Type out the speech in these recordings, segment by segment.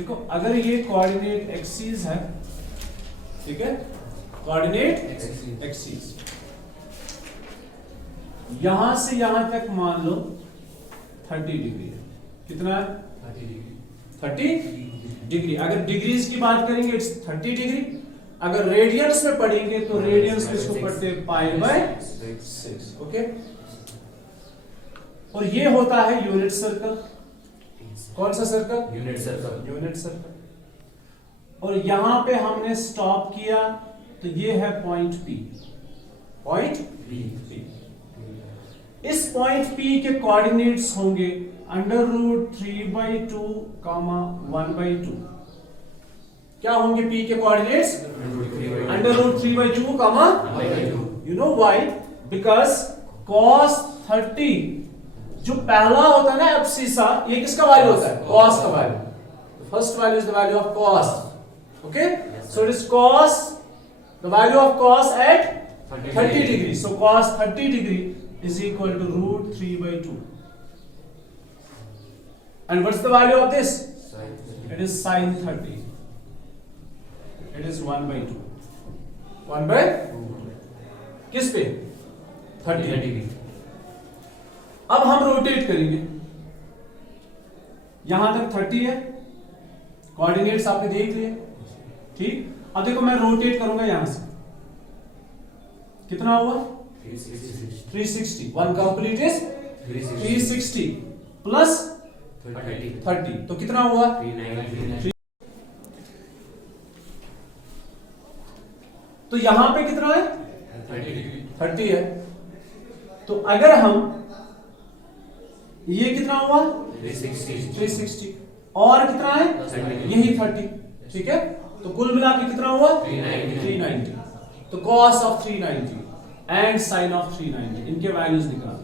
देखो अगर ये कोऑर्डिनेट एक्सिस है, ठीक है, कोऑर्डिनेट एक्सिस, यहां से यहां तक मान लो 30 डिग्री है। कितना है? 30 डिग्री। अगर डिग्रीज की बात करेंगे इट्स 30 डिग्री। अगर रेडियंस में पढ़ेंगे तो रेडियंस किसको पढ़ते हैं? Pi by 6। ओके, और ये होता है यूनिट सर्कल। कौन सा circle? Unit circle. Unit circle. और यहां पे हमने स्टॉप किया तो ये है पॉइंट P। Point P। इस पॉइंट P के कोऑर्डिनेट्स होंगे √3/2, 1/2। क्या होंगे P के coordinates? √3/2, 1/2। You know why? Because cos 30 जो पहला होता है ना एब्सिसा, ये किसका वैल्यू होता है? cos का value. First value is the value of cos। Okay, so it is cos, the value of cos at 30 degree. So cos 30 degree is equal to √3/2। And what's the value of this? It is sin 30। It is 1/2। 1/2 किस पे? 30 degree. अब हम rotate करेंगे, यहां तक 30 है, coordinates आपने देख लिए, ठीक। अब देखो मैं रोटेट करूंगा यहां से, कितना हुआ? 360। वन कंप्लीट इज 360 प्लस 30, तो कितना हुआ? 390। तो यहां पे कितना है? 30 है। तो अगर हम, ये कितना हुआ? 360 और कितना है? यही 30, ठीक है। तो कुल मिला के कितना हुआ? 390। तो cos of 390 and sin of 390, इनके वैल्यूज निकाल।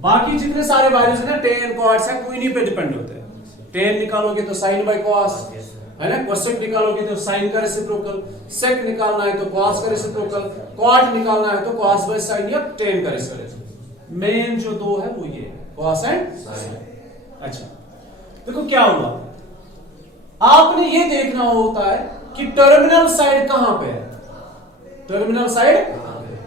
बाकी जितने सारे वैल्यूज है ना, tan cos है, कोई नहीं पे डिपेंड होते हैं। tan निकालोगे तो sin बाय cos है ना, cosec निकालोगे तो sin का रेसिप्रोकल, sec निकालना है तो cos का रेसिप्रोकल, cot निकालना है तो cos बाय sin या tan का रेसिप्रोकल। मेन जो दो है वो ये है, cos एंड sin। अच्छा, देखो क्या हुआ, आपने ये देखना होता है कि टर्मिनल साइड कहां पे है। टर्मिनल साइड,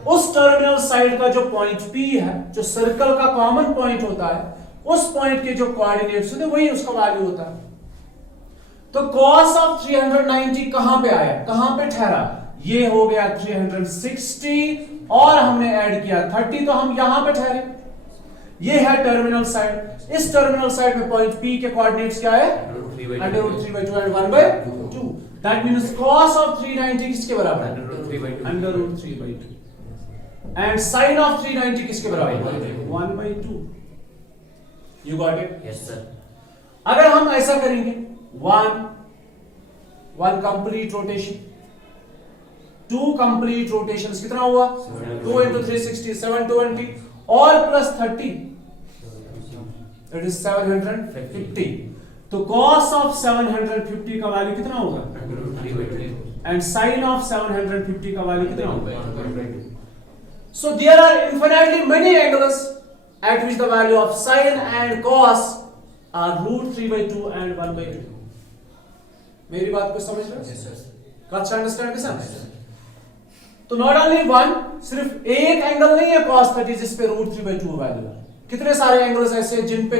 उस टर्मिनल साइड का जो पॉइंट P है, जो सर्कल का कॉमन पॉइंट होता है, उस पॉइंट के जो कोऑर्डिनेट्स होते हैं वही उसका वैल्यू होता है। तो cos ऑफ 390 कहां पे आया? कहां पे ठहरा? ये हो गया 360 और हमने ऐड किया 30, तो हम यहां पे ठहरे। ये है टर्मिनल साइड। इस टर्मिनल साइड में पॉइंट P के कोऑर्डिनेट्स क्या है? √3/2 and 1/2। That means cos of 390 किसके बराबर है? √3/2 एंड sin ऑफ 390 किसके बराबर है? 1/2। You got it? Yes sir. अगर हम ऐसा करेंगे, one complete rotation, 2 complete rotations, कितना हुआ? 2 into 360 720 और प्लस 30, इट इज 750। तो cos ऑफ 750 का वैल्यू कितना होगा? एंड sin ऑफ 750 का वैल्यू कितना होगा? So there are infinitely many angles at which the value of sin and cos are √3/2 and 1/2. मेरी बात को समझ रहे हो? Can't understand this? तो नॉट ओनली वन, सिर्फ एक एंगल नहीं है cos 30 जिस पे √3/2 वैल्यू है। कितने सारे एंगल्स ऐसे हैं जिन पे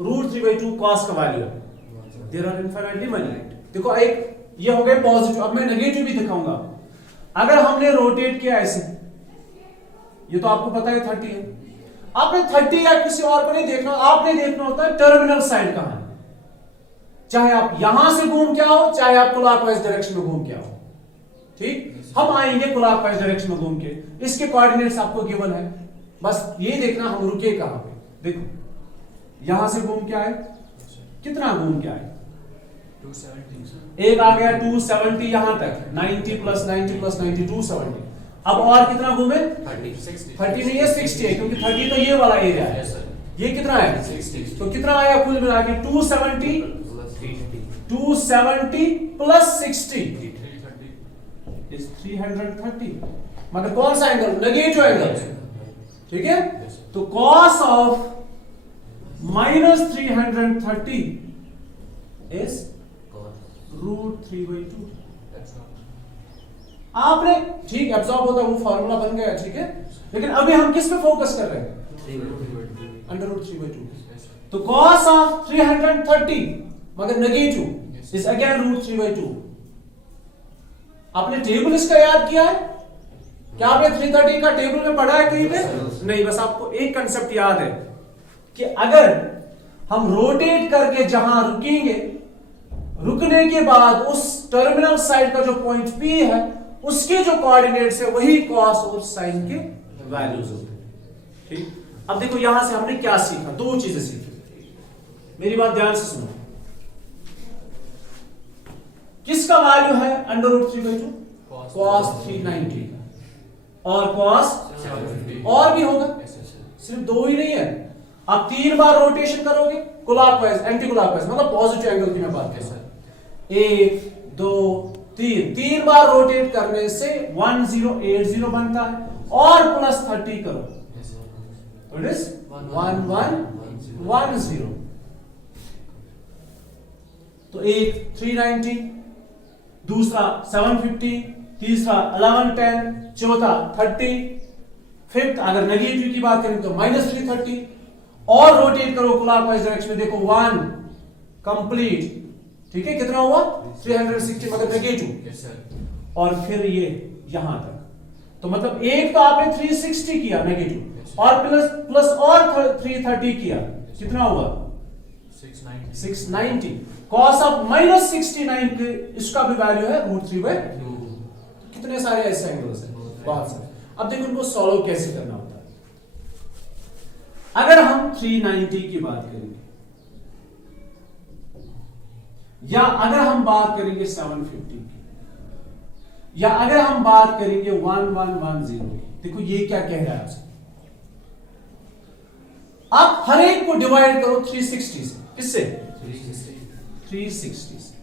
√3/2 cos का वैल्यू है? There are infinitely many. देखो एक ये हो गए पॉजिटिव, अब मैं नेगेटिव भी दिखाऊंगा। अगर हमने रोटेट किया ऐसे, ये तो आपको पता है 30 है, आपने 30 या किसी और को नहीं देखना, आपने देखना होता है टर्मिनल साइड कहां है। चाहे आप यहां से घूम के आओ, चाहे आप क्लॉकवाइज डायरेक्शन में घूम के आओ, ठीक। हम आएंगे क्लॉकवाइज डायरेक्शन में घूम के, इसके कोऑर्डिनेट्स आपको गिवन है, बस ये देखना हम रुके कहां पे। देखो यहां से घूम के आए, कितना घूम के आए? 270। एक आ गया 270 यहां तक, 90 प्लस 90 प्लस 90 270। अब और कितना घूमे? 30 नहीं है, 60 है, क्योंकि 30 तो ये वाला एरिया है। ये कितना है? 60। तो कितना आया कुल मिला के? 270 प्लस 60 इज 330। मतलब कौन सा एंगल? नेगेटिव एंगल, ठीक है। तो cos ऑफ -330 is √3/2। आपने ठीक एब्जॉर्ब होता है, वो फॉर्मूला बन गया, ठीक है। लेकिन अभी हम किस पे फोकस कर रहे हैं? √3/2। तो cos ऑफ 330 मगर नेगेटिव इज अगेन √3/2। आपने टेबल इसका याद किया है क्या? आपने 330 का टेबल में पढ़ा है कहीं पे? नहीं, बस आपको एक कंसेप्ट याद है कि अगर हम रोटेट करके जहां रुकेंगे, रुकने के बाद उस टर्मिनल साइड का जो पॉइंट P है उसके जो कोऑर्डिनेट्स है वही कॉस और साइन के वैल्यूज होते हैं, ठीक। अब देखो यहां से हमने क्या सीखा, दो चीजें सीखी, मेरी बात ध्यान से सुनो। किसका वैल्यू है √3/2? cos 390 और cos 750 और भी होगा, सिर्फ दो ही नहीं है। आप 3 बार रोटेशन करोगे क्लॉकवाइज एंटी क्लॉकवाइज, मतलब पॉजिटिव एंगल की मैं बात कर रहा हूं। 1 2 3 बार रोटेट करने से 1080 बनता है और प्लस 30 करो तो इट इज 1110। तो एक 390, दूसरा 750, तीसरा 1110, चौथा 30, फिफ्थ अगर नेगेटिव की बात करें तो -330 और रोटेट करो क्लॉकवाइज डायरेक्शन में, देखो 1 कंप्लीट, ठीक है। कितना हुआ? 360 मतलब नेगेटिव, और फिर ये यहां तक। तो मतलब एक तो आपने 360 किया नेगेटिव और प्लस और 330 किया, कितना हुआ? 690। cos ऑफ -69 के इसका भी वैल्यू है √3/2। कितने सारे ऐसे एंगल्स हैं, बहुत सारे। अब देखो इनको सॉल्व कैसे करना होता है। अगर हम 390 की बात करेंगे या अगर हम बात करेंगे 750 की या अगर हम बात करेंगे 1110 की, देखो ये क्या कह रहा है आपसे, आप हर एक को डिवाइड करो 360 से। किससे? 360 से।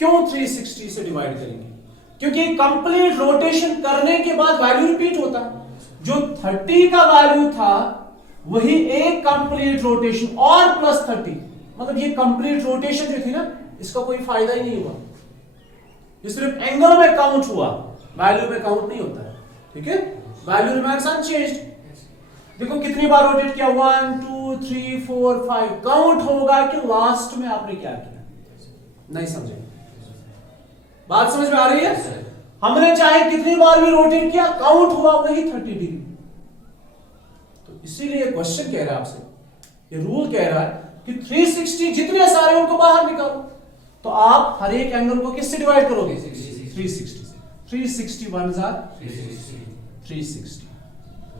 क्यों 360 से डिवाइड करेंगे? क्योंकि कंप्लीट रोटेशन करने के बाद वैल्यू रिपीट होता है। जो 30 का वैल्यू था वही एक कंप्लीट रोटेशन और प्लस 30, मतलब ये कंप्लीट रोटेशन जो थी ना, इसका कोई फायदा ही नहीं हुआ, ये सिर्फ एंगल में काउंट हुआ, वैल्यू में काउंट नहीं होता है, ठीक है। Value remains unchanged. देखो कितनी बार रोटेट किया, 1 2 3 4 5, काउंट होगा कि लास्ट में आपने क्या किया। नहीं समझे? बात समझ में आ रही है? हमने चाहे कितनी बार भी रोटेट किया, काउंट हुआ वही 30 डिग्री। तो इसीलिए क्वेश्चन कह रहा है आपसे, ये रूल कह रहा है कि 360 जितने सारे उनको बाहर निकालो। तो आप हर एक एंगल को किससे डिवाइड करोगे? 360 से। 360 1s are 360,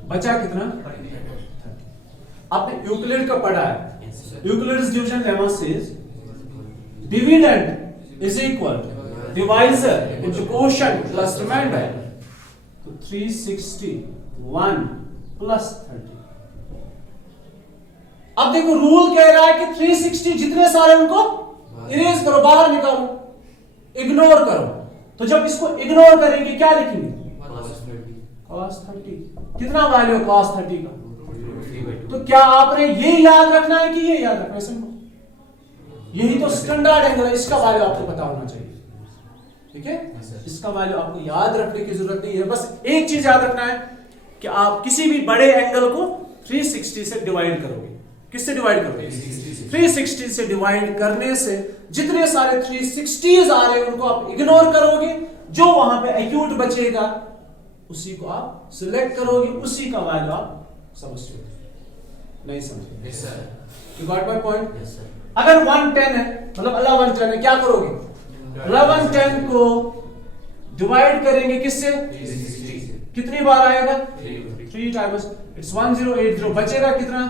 बचा कितना? 30। आपने यूक्लिड का पढ़ा है, Euclid's division lemma says dividend is equal divisor into quotient plus remainder. तो 360 1 प्लस 30। अब देखो रूल कह रहा है कि 360 जितने सारे उनको इरेज करो, बाहर निकालो, इग्नोर करो। तो जब इसको इग्नोर करेंगे क्या लिखेंगे? cos 30। कितना वैल्यू है cos 30 का? तो क्या आपने ये याद रखना है कि ये याद रखना है? सिंपल, यही तो स्टैंडर्ड एंगल है, इसका वैल्यू आपको पता होना चाहिए, ठीक है। इसका वैल्यू आपको याद रखने की जरूरत नहीं है, बस एक चीज याद रखना है कि आप किसी भी बड़े एंगल को 360 से डिवाइड करोगे। किससे डिवाइड करोगे? 360 से डिवाइड करने से जितने सारे 360s आ रहे हैं उनको आप इग्नोर करोगे, जो वहां पे एक्यूट बचेगा उसी को आप सिलेक्ट करोगे, उसी का वैल्यू आप समझते हो। नहीं समझे? Yes sir, you got my point? Yes sir. अगर 110 है मतलब 1110 है, क्या करोगे? 1110 को डिवाइड करेंगे किससे? 360 से। कितनी बार आएगा? 3 टाइम्स, इट्स 1080, बचेगा कितना?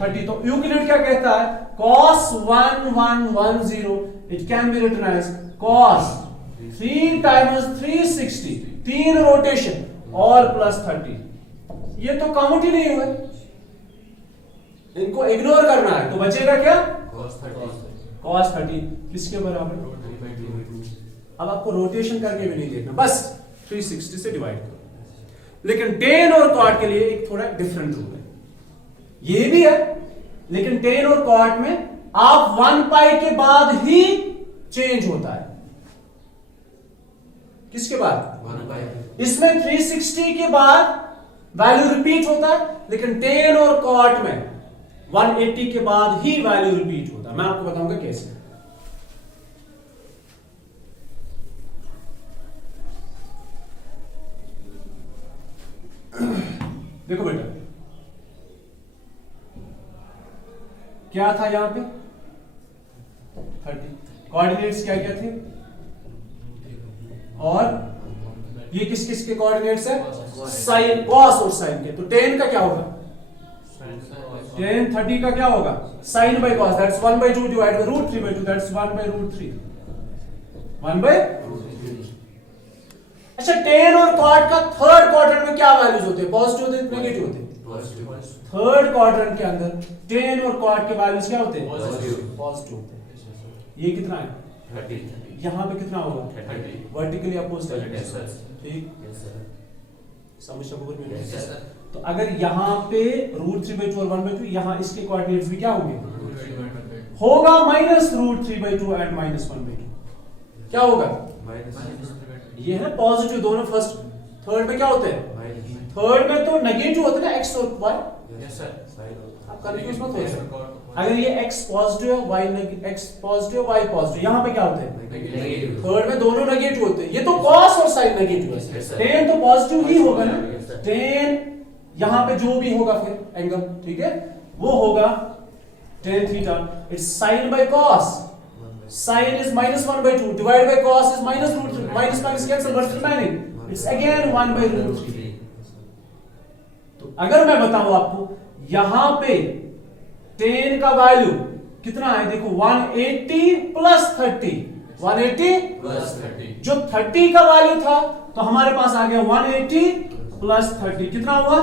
30। तो यूक्लिड क्या कहता है? cos 1110 it can be written as cos 3 times 360, 3 rotation और प्लस 30। ये तो काउंट ही नहीं हुआ, इनको इग्नोर करना है, तो बचेगा क्या? cos 30 किसके बराबर? अब आपको रोटेशन करके भी नहीं देखना, बस 360 से डिवाइड करो। लेकिन टेन और क्वाड के लिए एक थोड़ा डिफरेंट रूल है, ये भी है लेकिन टेन और कॉट में आप 1 पाई के बाद ही चेंज होता है। किसके बाद? 1 पाई। इसमें 360 के बाद वैल्यू रिपीट होता है, लेकिन टेन और कॉट में 180 के बाद ही वैल्यू रिपीट होता है। मैं आपको बताऊंगा कैसे। देखो बेटा, क्या था यहां पे 30, कोऑर्डिनेट्स क्या क्या थे, और ये किस किस के कोऑर्डिनेट्स है? साइन, कॉस और साइन के। तो टेन का क्या होगा? टेन 30 का क्या होगा? Sine by cos, that's 1/2 divide by √3/2, that's 1/√3, 1/√3। अच्छा, टेन और कॉट का थर्ड क्वाड्रेंट में क्या वैल्यूज होते हैं? पॉजिटिव होते हैं, नेगेटिव होते हैं? थर्ड क्वाड्रेंट के अंदर टेन और कॉट के वैल्यूज क्या होते हैं? पॉजिटिव होते हैं। ये कितना है? 30। यहां पे कितना होगा? 30। Vertically opposite. Yes, sir. ठीक, Yes, sir. समझ सकते हो? Yes, sir. तो अगर यहां पे √3/2 और 1/2, यहां इसके कोऑर्डिनेट्स भी क्या होंगे? होगा -√3/2 एंड -1/2। क्या होगा? ये है ना पॉजिटिव, दोनों फर्स्ट थर्ड में क्या होते हैं? थर्ड में तो नेगेटिव होते हैं ना, x और y। Yes, sir. आप कंफ्यूज मत हो। अगर ये x पॉजिटिव है, y x positive, y positive, यहां पे क्या होते हैं? Negative. थर्ड में दोनों नेगेटिव होते हैं। ये तो cos और sin नेगेटिव है, Yes, sir. tan तो पॉजिटिव ही होगा ना। Yes, sir. tan यहां पे जो भी होगा फिर एंगल, ठीक है, वो होगा tan theta. It's sin by cos, sin is -1/2 divided by cos is -√3, minus minus cancel, what's remaining? It's again 1/√3। तो अगर मैं बताऊं आपको यहां पे tan का वैल्यू कितना है, देखो 180 प्लस 30, 180 Plus 30. जो 30 का वैल्यू था, तो हमारे पास आ गया 180 प्लस 30, कितना हुआ?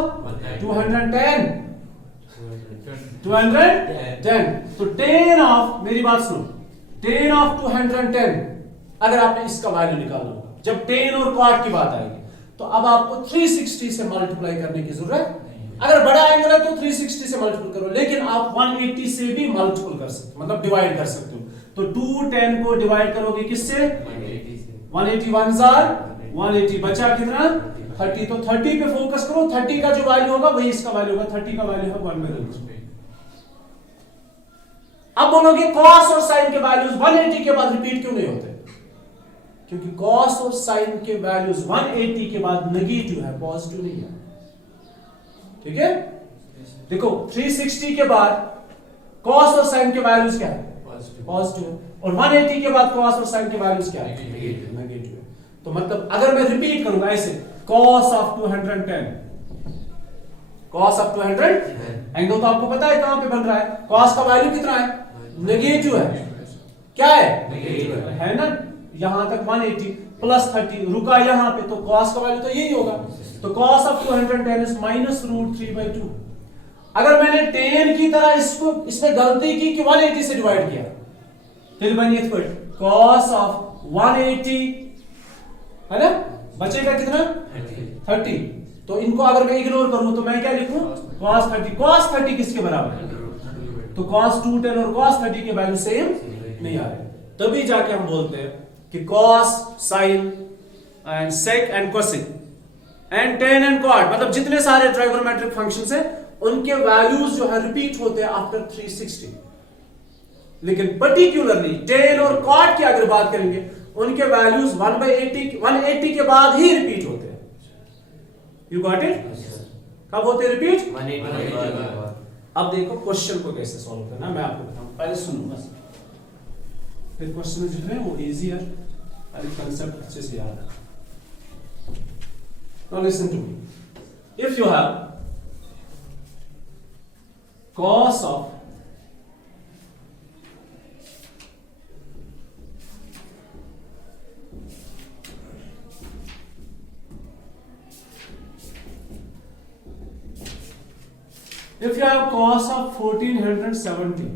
210, 210। तो tan ऑफ, मेरी बात सुनो, tan ऑफ 210 अगर आपने इसका वैल्यू निकालना होगा, जब tan और cot की बात आएगी, तो अब आपको 360 से मल्टीप्लाई करने की जरूरत। अगर बड़ा एंगल है तो 360 से मल्टीपल करो, लेकिन आप 180 से भी मल्टीपल कर सकते हो, मतलब डिवाइड कर सकते हो। तो 210 को डिवाइड करोगे किससे? 180 1 जार 180, बचा कितना? 30। तो 30 पे फोकस करो, 30 का जो वैल्यू होगा वही इसका वैल्यू होगा। 30 का वैल्यू है 1/√3। अब बोलोगे cos और sin के वैल्यूज 180 के बाद रिपीट क्यों नहीं होते? क्योंकि cos और sin के वैल्यूज 180 के बाद नेगेटिव है, पॉजिटिव नहीं है। ठीक है, देखो 360 के बाद cos और sin के वैल्यूज क्या है? पॉजिटिव है। और 180 के बाद cos और sin के वैल्यूज क्या है? नेगेटिव है। तो मतलब अगर मैं रिपीट करूंगा ऐसे, cos of 210, cos of 200, angle तो आपको पता है कहां पे बन रहा है? cos का वैल्यू कितना है? नेगेटिव है। क्या है? नेगेटिव है ना। यहां तक 180 प्लस 30 रुका यहां पे, तो cos का वैल्यू तो यही होगा। तो cos ऑफ 210 इज -√3/2। अगर मैंने tan की तरह इसको, इसमें गलती की कि 180 से डिवाइड किया, फिर बनिए cos ऑफ 180 है ना, बचेगा कितना? 30। तो इनको अगर मैं इग्नोर करूं तो मैं क्या लिखूं? cos 30। cos 30 किसके बराबर है? तो cos 210 और cos 30 के वैल्यू सेम नहीं आ रहे, तभी जाके हम बोलते हैं कि cos, sin and sec and cosec and tan and cot, मतलब जितने सारे ट्राइगोनोमेट्रिक फंक्शंस हैं उनके वैल्यूज जो है रिपीट होते हैं आफ्टर 360। लेकिन पर्टिकुलरली tan और cot की अगर बात करेंगे, उनके वैल्यूज 180 के बाद ही रिपीट होते हैं। You got it? कब होते हैं रिपीट? 180। अब देखो क्वेश्चन को कैसे सॉल्व करना मैं आपको बताऊं, पहले सुनो बस, फिर क्वेश्चन जो है वो इजी है, पहले कंसेप्ट अच्छे से याद रखो। Now listen to me, if you have cos of if you have cos of 1470,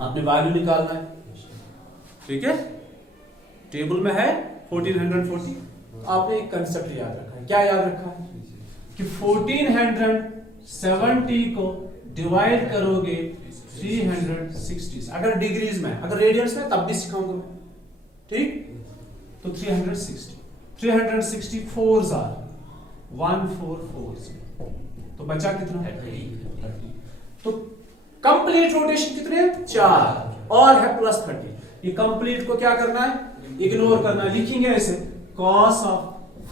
आपने वैल्यू निकालना है, ठीक है, टेबल में है 1440। आपने एक कंसेप्ट याद रखा है, क्या याद रखा है कि 1470 को डिवाइड करोगे 360 से। अगर डिग्रीज में, अगर रेडियंस में तब भी सिखाऊंगा मैं, ठीक। तो 360 4s are 1440, तो बचा कितना? 30। तो कंप्लीट रोटेशन कितने हैं? 4, और है +30। ये कंप्लीट को क्या करना है? इग्नोर करना है। लिखेंगे ऐसे, cos of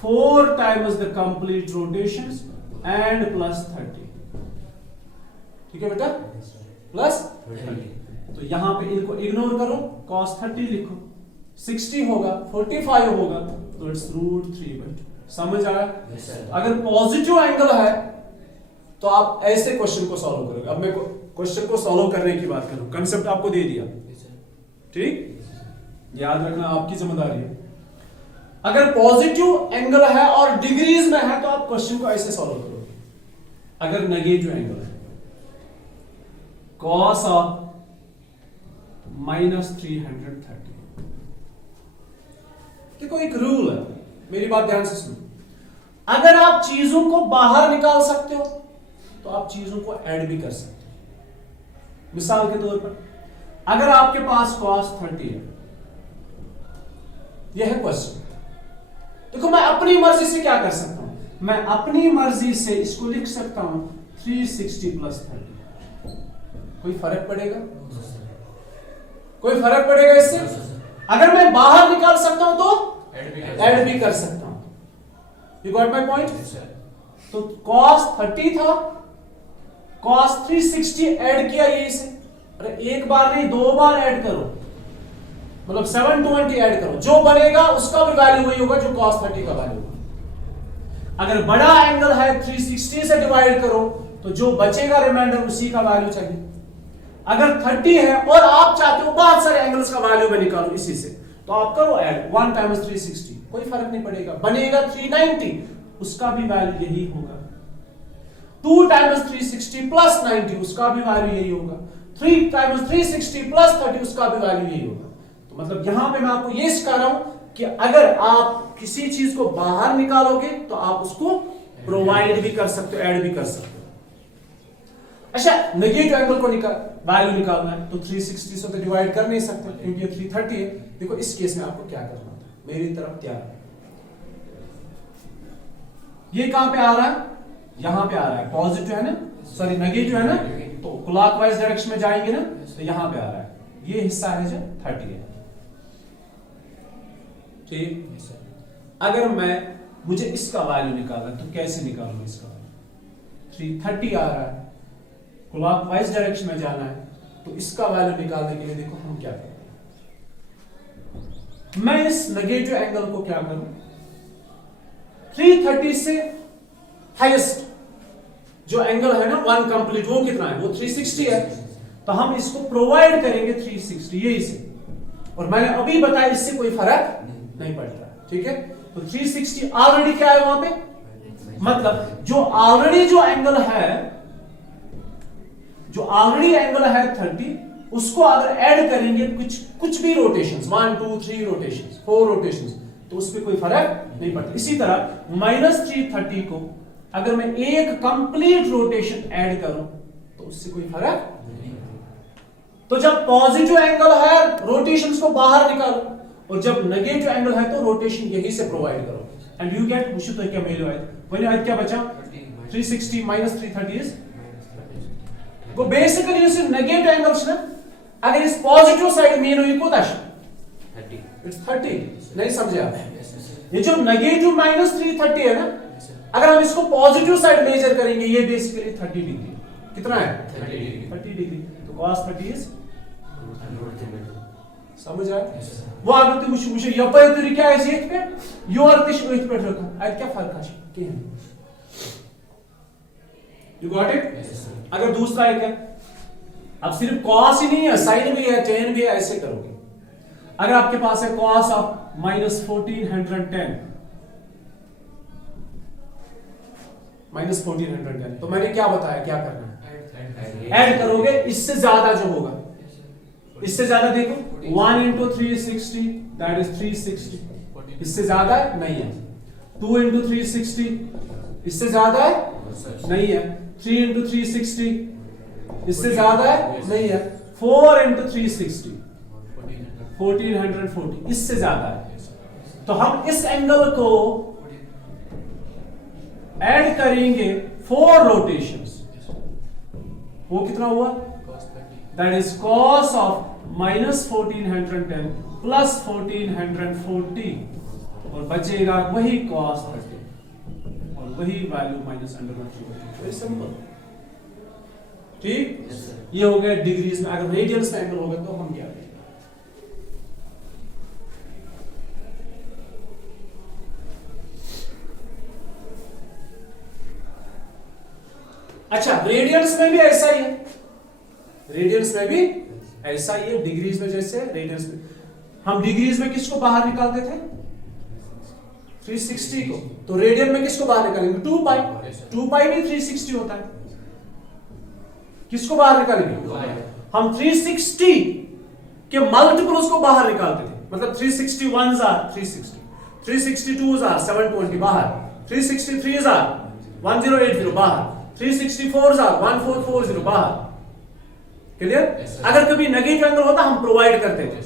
4 times the complete rotations and +30। ठीक है बेटा, +30। तो यहां पे इनको इग्नोर करो, cos 30 लिखो, 60 होगा, 45 होगा, तो इट्स √3/2। समझ आया? अगर पॉजिटिव एंगल है तो आप ऐसे क्वेश्चन को सॉल्व करोगे। अब मैं क्वेश्चन को सॉल्व करने की बात करूं, कंसेप्ट आपको दे दिया, ठीक, याद रखना आपकी जिम्मेदारी है। अगर पॉजिटिव एंगल है और डिग्रीज में है तो आप क्वेश्चन को ऐसे सॉल्व करोगे। अगर नेगेटिव एंगल है, cos ऑफ -330। देखो एक रूल है, मेरी बात ध्यान से सुनो। अगर आप चीजों को बाहर निकाल सकते हो तो आप चीजों को ऐड भी कर सकते हो। मिसाल के तौर पर अगर आपके पास cos 30 है, यह है क्वेश्चन। देखो मैं अपनी मर्जी से क्या कर सकता हूं, मैं अपनी मर्जी से इसको लिख सकता हूं 360 + 30। कोई फर्क पड़ेगा? कोई फर्क पड़ेगा इससे? अगर मैं बाहर निकाल सकता हूं तो ऐड भी कर सकता हूं। You got my point? तो cos 30 था, cos 360 ऐड किया ये से। अरे एक बार नहीं, 2 बार ऐड करो, मतलब 720 ऐड करो, जो बनेगा उसका भी वैल्यू वही होगा जो cos 30 का वैल्यू होगा। अगर बड़ा एंगल है 360 से डिवाइड करो तो जो बचेगा रिमाइंडर उसी का वैल्यू चाहिए। अगर 30 है और आप चाहते हो बहुत सारे एंगल्स का वैल्यू में निकालो इसी से, तो आप करो ऐड 1 टाइम्स 360, कोई फर्क नहीं पड़ेगा। बनेगा 390, उसका भी वैल्यू यही होगा। 2 टाइम्स 360 + 90, उसका भी वैल्यू यही होगा। 3 टाइम्स 360 + 30, उसका भी वैल्यू यही होगा। तो मतलब यहां पे मैं आपको ये सिखा रहा हूं कि अगर आप किसी चीज को बाहर निकालोगे तो आप उसको प्रोवाइड भी कर सकते हो, ऐड भी कर सकते हो। अच्छा, नेगेटिव एंगल को वैल्यू निकालना है तो 360 से तो डिवाइड कर नहीं सकते क्योंकि ये 330 है। देखो इस केस में आपको क्या करना था, मेरी तरफ तैयार है। ये कहां पे आ रहा है? यहां पे आ रहा है, पॉजिटिव है ना, सॉरी नेगेटिव है ना, तो क्लॉकवाइज डायरेक्शन में जाएंगे ना, तो यहां पे आ रहा है। ये हिस्सा है जो 30 है, ठीक। अगर मुझे इसका वैल्यू निकालना है तो कैसे निकालूंगा इसका वैल्यू? 330 आ रहा है, क्लॉकवाइज डायरेक्शन में जाना है, तो इसका वैल्यू निकालने के लिए देखो हम क्या करें। मैं इस नेगेटिव एंगल को क्या करूं, 330 से हाईएस्ट जो एंगल है ना 1 कंप्लीट, वो कितना है? वो 360 है। तो हम इसको प्रोवाइड करेंगे 360 यही से, और मैंने अभी बताया इससे कोई फर्क नहीं पड़ता, ठीक है। तो 360 ऑलरेडी क्या है वहां पे, मतलब जो ऑलरेडी जो एंगल है 30, उसको अगर ऐड करेंगे कुछ भी रोटेशंस, 1 2 3 रोटेशंस, 4 रोटेशंस, तो उसमें कोई फर्क नहीं पड़ता। इसी तरह -330 को अगर मैं एक कंप्लीट रोटेशन ऐड करूं तो उससे कोई फर्क नहीं। तो जब पॉजिटिव एंगल है रोटेशंस को बाहर निकालो, और जब नेगेटिव एंगल है तो रोटेशन यहीं से प्रोवाइड करो, एंड यू गेट मुझे तो क्या मेल आया, वही आज क्या बचा 360 - 330 इज वो बेसिकली इस नेगेटिव एंगल्स ना, अगर इस पॉजिटिव साइड मेन हुई को 30 इट्स 30, नहीं समझे आप? ये जो नेगेटिव -330 है ना, अगर हम इसको पॉजिटिव साइड मेजर करेंगे, ये बेसिकली 30 डिग्री, कितना है 30 डिग्री, तो cos 30 इज, समझ आया? वो अगर तुम मुझे यपर तरी क्या है सीट पे योर तिश उठ पे रखा, आज क्या फर्क है कि यू गॉट इट? अगर दूसरा है क्या, अब सिर्फ cos ही नहीं है, sin भी है, tan भी है, ऐसे करोगे। अगर आपके पास है cos ऑफ -1410 -1410, तो मैंने क्या बताया क्या करना है, ऐड करोगे। इससे ज्यादा जो होगा, इससे ज्यादा देखो 1 × 360 दैट इज 360, इससे ज्यादा है नहीं है। 2 × 360 इससे ज्यादा है नहीं है। 3 × 360 इससे ज्यादा है नहीं है। 4 into 360 1440 इससे ज्यादा है। तो हम इस एंगल को ऐड करेंगे 4 रोटेशंस। वो कितना हुआ? That is cos of minus 1410 plus 1440 और बचेगा वही cos 30 और वही वैल्यू माइनस √3। Very simple. ठीक, ये हो गया डिग्रीज में। अगर रेडियंस में एंगल होगा तो हम क्या करेंगे? अच्छा, रेडियंस में भी ऐसा ही है। रेडियंस में भी ऐसा ही है, डिग्रीज में जैसे रेडियंस में। हम डिग्रीज में किसको बाहर निकालते थे? 360 को। तो रेडियन में किसको बाहर निकालेंगे? 2 पाई। 2 पाई भी 360 होता है। किसको बाहर निकालेंगे? हम 360 के मल्टीपल्स को बाहर निकालते थे। मतलब 361 आर 360, 362 आर 720 बाहर, 363 आर 1080 बाहर, 364 आर 1440 बाहर। क्लियर? अगर कभी नेगेटिव एंगल होता हम प्रोवाइड करते थे।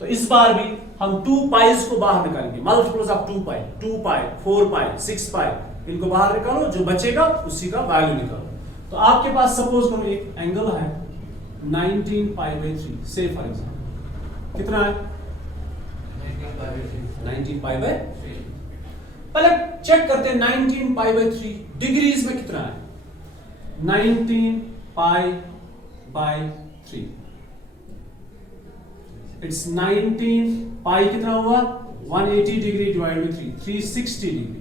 तो इस बार भी हम 2 पाइज को बाहर निकालेंगे। मल्टीपल्स ऑफ 2 पाई, 2 पाई, 4 पाई, 6 पाई, इनको बाहर निकालो, जो बचेगा उसी का वैल्यू निकालो। तो आपके पास सपोज करो एक एंगल है 19 पाई बाई 3 से फॉर एग्जाम्पल कितना है? 19 पाई बाई 3। पहले चेक करते हैं 19 पाई बाई 3 डिग्रीज में कितना है? 19 पाई बाई 3 इट्स 19 पाई कितना हुआ? 180 डिग्री डिवाइड बाई 3 360 डिग्री।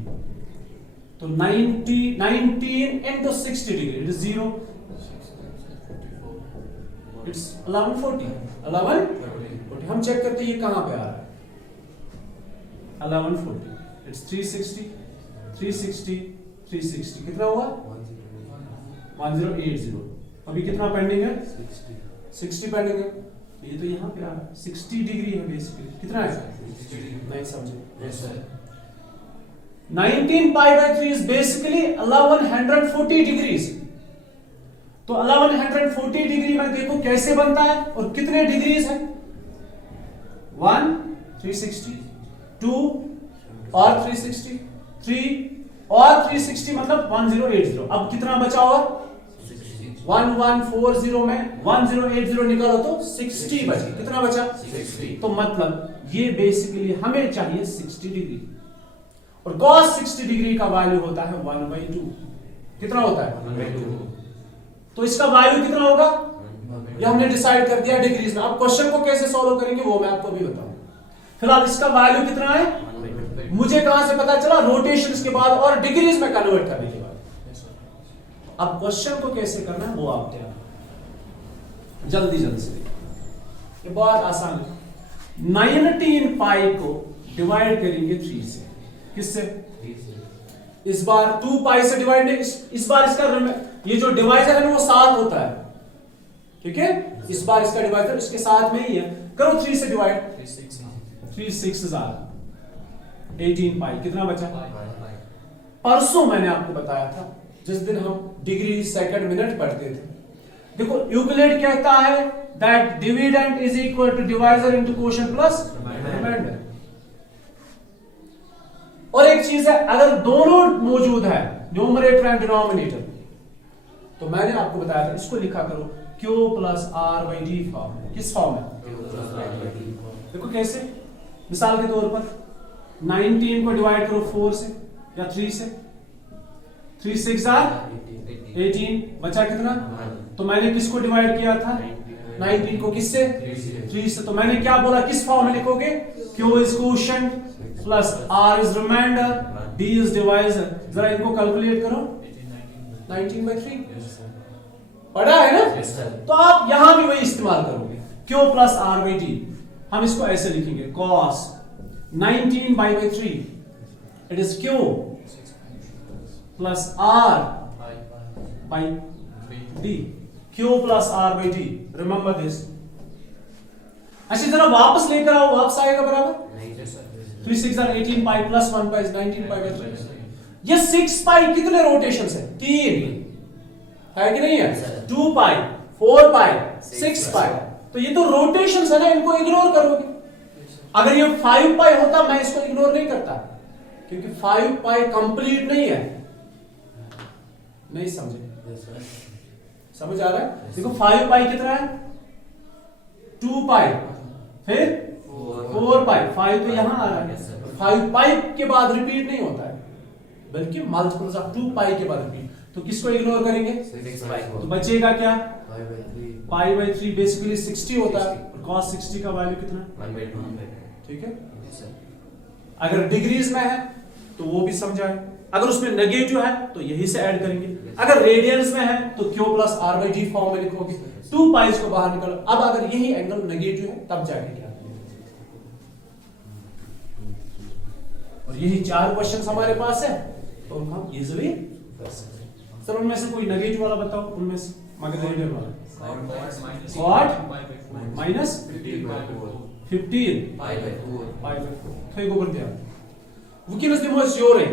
तो 19 into 60 degree, it is 0. It's 1140. 1140. हम चेक करते हैं ये कहां पे आ रहा है? 1140. It's 360, 360, 360. कितना हुआ? 1080. अभी कितना पेंडिंग है? 60 पेंडिंग है। ये तो यहाँ पे आ रहा है 60 डिग्री है बेसिकली। कितना है? नहीं समझे? 19 pi by 3 is basically 1140 degrees। तो 1140 डिग्री में देखो कैसे बनता है और कितने डिग्रीज है? 1 360, 2 और 360, 3 और 360 मतलब 1080। अब कितना बचा हुआ? 1140 में 1080 निकालो तो 60 बचा। कितना बचा? 60। तो मतलब ये बेसिकली हमें चाहिए 60 डिग्री और cos 60 डिग्री का वैल्यू होता है 1/2। कितना होता है? 1/2। तो इसका वैल्यू कितना होगा? ये हमने डिसाइड कर दिया डिग्रीज में। अब क्वेश्चन को कैसे सॉल्व करेंगे वो मैं आपको अभी बताऊंगा। फिलहाल इसका वैल्यू कितना है मुझे कहां से पता चला? रोटेशंस के बाद और डिग्रीज में कन्वर्ट करने के बाद। अब क्वेश्चन को कैसे करना है वो आप क्या जल्दी से, ये बहुत आसान है। 19 पाई को डिवाइड करेंगे 3 से। किससे? इस बार 2 पाई से डिवाइड, इस बार इसका ये जो डिवाइजर है ना वो 7 होता है। ठीक है, इस बार इसका डिवाइजर इसके साथ में ही है। करो 3 से डिवाइड। 3 6 18 पाई। कितना बचा? परसों मैंने आपको बताया था जिस दिन हम डिग्री सेकंड मिनट पढ़ते थे। देखो यूक्लिड कहता है that dividend is equal to divisor into quotient plus remainder. और एक चीज है, अगर दोनों मौजूद है न्यूमरेटर एंड डिनोमिनेटर, तो मैंने आपको बताया था इसको लिखा करो Q plus R by D form. किस फॉर्म है? देखो कैसे, मिसाल के तौर पर 19 को डिवाइड करो 4 से या 3 से, 3 6 18 बचा कितना? तो मैंने किसको डिवाइड किया था? 19 को किससे? 3 से। तो मैंने क्या बोला, किस फॉर्म में लिखोगे? Q is quotient plus R is remainder, D is divisor. जरा इनको कैलकुलेट करो। 19/3 पढ़ा है ना? तो आप यहां भी वही इस्तेमाल करोगे, Q plus R by D। हम इसको ऐसे लिखेंगे cos 19/3 it is Q plus R by D। Q plus R by D, remember this. अच्छा जरा वापस लेकर आओ, वापस आएगा बराबर 3 6 18 pi plus 1 pi 19 pi by 3। ये 6 पाई कितने रोटेशन है? 3। है कि नहीं है? Yes, sir. 2 पाई, 4 पाई, 6 Six पाई। पाई। तो ये तो रोटेशंस है ना, इनको इग्नोर करोगे। अगर ये 5 पाई होता मैं इसको इग्नोर नहीं करता, क्योंकि 5 पाई कंप्लीट नहीं है। नहीं समझे? समझ आ रहा है? देखो 5 पाई कितना है? 2 पाई, फिर 4 पाई। 5 तो यहां आ रहा Yes, sir. है। 5 पाई के बाद रिपीट नहीं होता है, बल्कि मल्टीपल्स ऑफ 2 पाई के बाद रिपीट। तो किसको इग्नोर करेंगे? तो बचेगा क्या? पाई बाई 3 बेसिकली 60 होता है। cos 60 का वैल्यू कितना है? ठीक है। अगर डिग्रीज में है तो वो भी समझाए, अगर उसमें नेगेटिव है तो यही से ऐड करेंगे, अगर रेडियंस में है तो q plus r by d form में लिखोगे। 2 पाई को बाहर निकालो। अब अगर यही एंगल नेगेटिव है तब जाके क्या, और यही 4 क्वेश्चंस हमारे पास है, तो हम इजीली कर सकते हैं। सर उनमें से कोई नेगेटिव वाला बताओ, उनमें से मगर रेडियल वाला। cot माइनस 15 पाई बाय 4 थोड़ी गोबर दिया। वुकिनस दिमोस योरे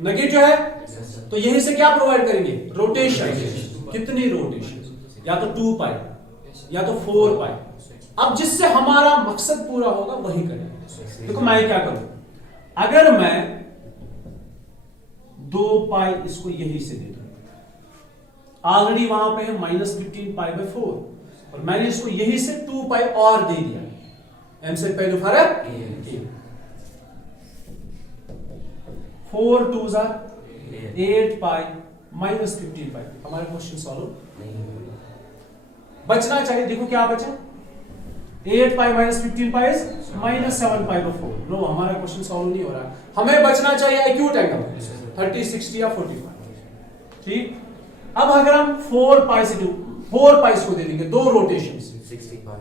नेगेटिव है तो यहीं से क्या प्रोवाइड करेंगे? रोटेशन। कितनी रोटेशन? या तो 2 पाई या तो 4 पाई। अब जिससे हमारा मकसद पूरा होगा वही करेंगे। देखो मैं क्या करूं, अगर मैं 2 पाई इसको यही से दे दूं, ऑलरेडी वहां पे है माइनस 15 पाई बाय 4, और मैंने इसको यही से 2 पाई और दे दिया, एम से पहले फर्क 4 2s are 8 पाई माइनस 15 पाई। हमारा क्वेश्चन सॉल्व बचना चाहिए। देखो क्या बचा, 8 pi minus 15 pi minus 7 pi by 4। No, हमारा क्वेश्चन सॉल्व नहीं हो रहा है। हमें बचना चाहिए एक्यूट एंगल 30 60 या 45। ठीक, अब अगर हम 4 पाई से 4 पाई को दे देंगे 2 रोटेशन,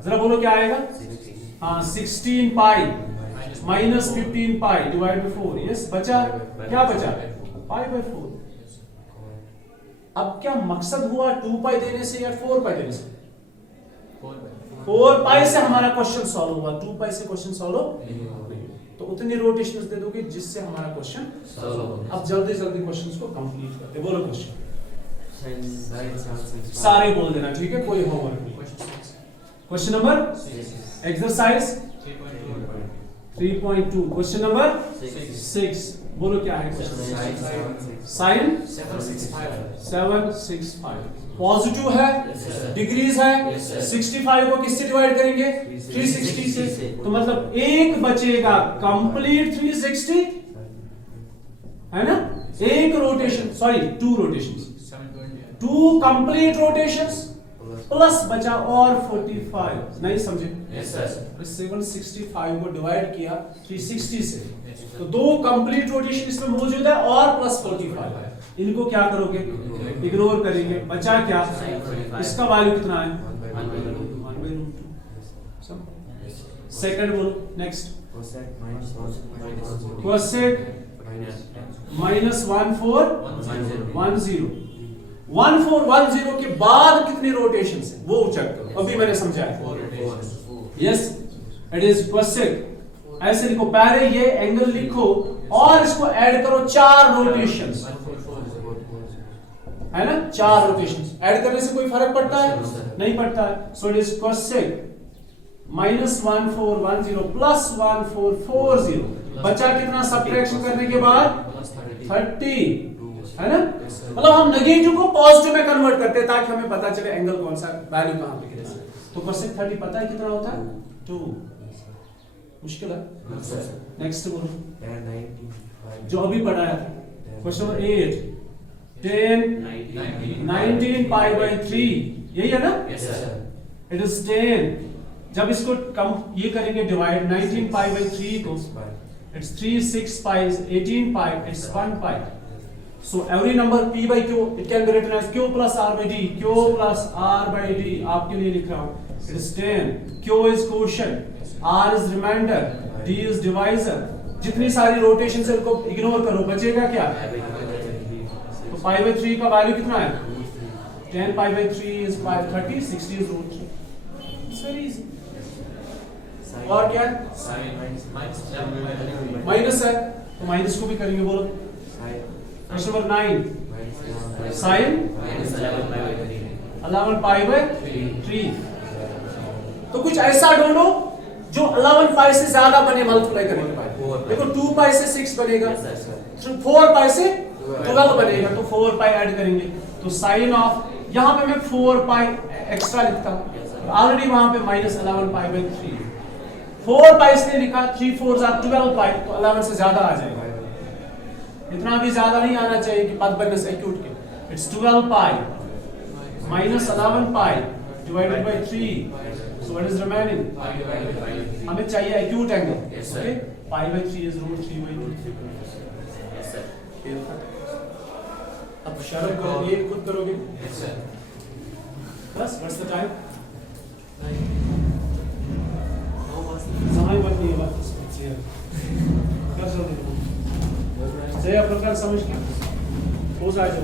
जरा बोलो क्या आएगा? हाँ 16 पाई minus 15 pi divide by 4। Yes, बचा क्या बचा? पाई बाय 4। अब क्या मकसद हुआ 2 पाई देने से या 4 पाई देने से? 4 पाई से हमारा क्वेश्चन सॉल्व हुआ, 2 पाई से क्वेश्चन सॉल्व नहीं। तो उतनी रोटेशंस दे दोगे जिससे हमारा क्वेश्चन सॉल्व हो। अब जल्दी जल्दी क्वेश्चंस को कंप्लीट करते। बोलो क्वेश्चन सारे बोल देना, ठीक है, कोई होमवर्क नहीं। Question number exercise 3.2 question number 6। बोलो क्या है क्वेश्चन? साइन 765 पॉजिटिव है, डिग्रीज है। 65 को किससे डिवाइड करेंगे? 360 से। तो मतलब एक बचेगा कंप्लीट 360 है ना, एक rotation, sorry 2 rotations, 2 complete rotations plus बचा और 45। नहीं समझे? Yes sir. 765 को डिवाइड किया 360 से, तो 2 कंप्लीट रोटेशन इसमें मौजूद है और प्लस 45। इनको क्या करोगे? इग्नोर करेंगे। बचा क्या? इसका वैल्यू कितना है? 1/√2। सेकंड बोलो, नेक्स्ट कोसेक माइनस 1410। 1410 के बाद कितनी रोटेशन है वो चेक करो। अभी मैंने समझाया। Yes, it is cosec. ऐसे लिखो, पहले ये एंगल लिखो और इसको ऐड करो 4 रोटेशंस, है ना, 4 रोटेशंस। ऐड करने से कोई फर्क पड़ता है? नहीं पड़ता है। सो it is cosec minus 1410 plus 1440। बचा कितना सब्ट्रैक्शन करने के बाद? 30, है ना। मतलब हम नेगेटिव को पॉजिटिव में कन्वर्ट करते हैं ताकि हमें पता चले एंगल कौन सा, वैल्यू कहां पे कितना है। तो कोसेक 30 पता है कितना होता है? 2। मुश्किल है। नेक्स्ट बोलो जो अभी पढ़ाया था, क्वेश्चन नंबर 8। 10 19 पाई बाय 3, यही है ना? Yes sir. It is 10। जब इसको कम ये करेंगे डिवाइड 19 पाई बाय 3 को, it's 3 6 pi 18 pi, it's 1 pi. So every number p by q it can be written as q plus r by d, q plus r by d। आपके लिए लिख रहा हूँ, it is 10, q is quotient, r is remainder, d is divisor। जितनी सारी rotation से इनको ignore करो, बचेगा क्या? तो pi by 3 का वैल्यू कितना है? 10 pi by 3 is 30, 60 is root 3। It's very easy। और क्या है? माइनस है तो माइनस को भी करेंगे। बोलो question number 9। Sine minus 11 pi by 3. 11 pi by 3। तो कुछ ऐसा ढूंढो जो 11 पाई से ज्यादा बने मल्टीप्लाई करने के बाद। देखो 2 पाई से 6 बनेगा, Yes, sir. 4 पाई से 12 बनेगा, तो 4 पाई ऐड करेंगे तो साइन ऑफ, यहाँ पे मैं 4 पाई एक्स्ट्रा लिखता हूँ, ऑलरेडी वहां पे माइनस 11 पाई बाय 3। 4 पाई इसने लिखा, 3 4 12 पाई, तो 11 से ज्यादा आ जाएगा। इतना भी ज्यादा नहीं आना चाहिए कि पद बनने से एक्यूट के। It's 12 pi minus 11 pi divided by 3, so what is remaining? Pi by 3. हमें चाहिए acute angle. Yes, sir. Okay, pi by 3 is root 3 by 2। Yes, sir. अब शर्त को ये खुद करोगे। Yes, sir. बस व्हाट्स द टाइम? समय बदली है बात इसमें। कर सकते हो। जय प्रकार समझ के हो जाए जो